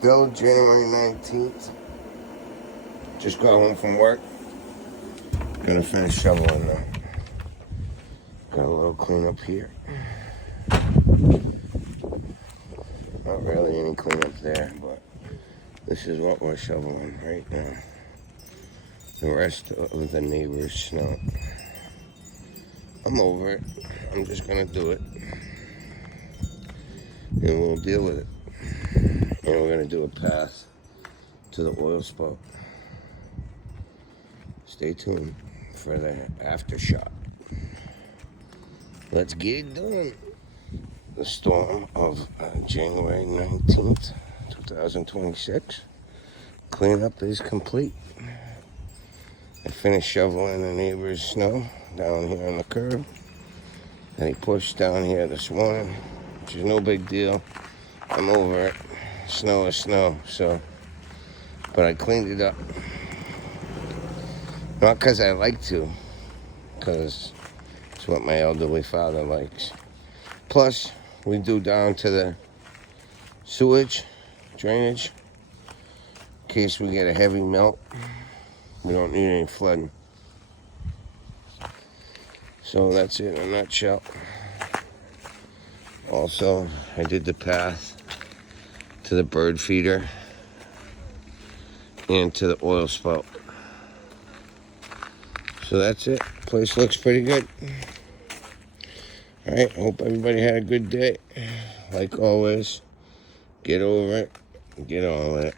Still January 19th. Just got home from work. Gonna finish shoveling now. Got a little cleanup here. Not really any cleanup there, but this is what we're shoveling right now. The rest of the neighbor's snow. I'm over it. I'm just gonna do it. And we'll deal with it. And we're gonna do a path to the oil spout. Stay tuned for the aftershock. Let's get it done. The storm of January 19th, 2026. Cleanup is complete. I finished shoveling the neighbor's snow down here on the curb. And he pushed down here this morning, which is no big deal. I'm over it. Snow is snow, so. But I cleaned it up. Not because I like to, because it's what my elderly father likes. Plus, we do down to the sewage, drainage, in case we get a heavy melt. We don't need any flooding. So that's it in a nutshell. Also, I did the path to the bird feeder and to the oil spout. So that's it. Place looks pretty good. Alright, hope everybody had a good day. Like always, get over it, get on with it.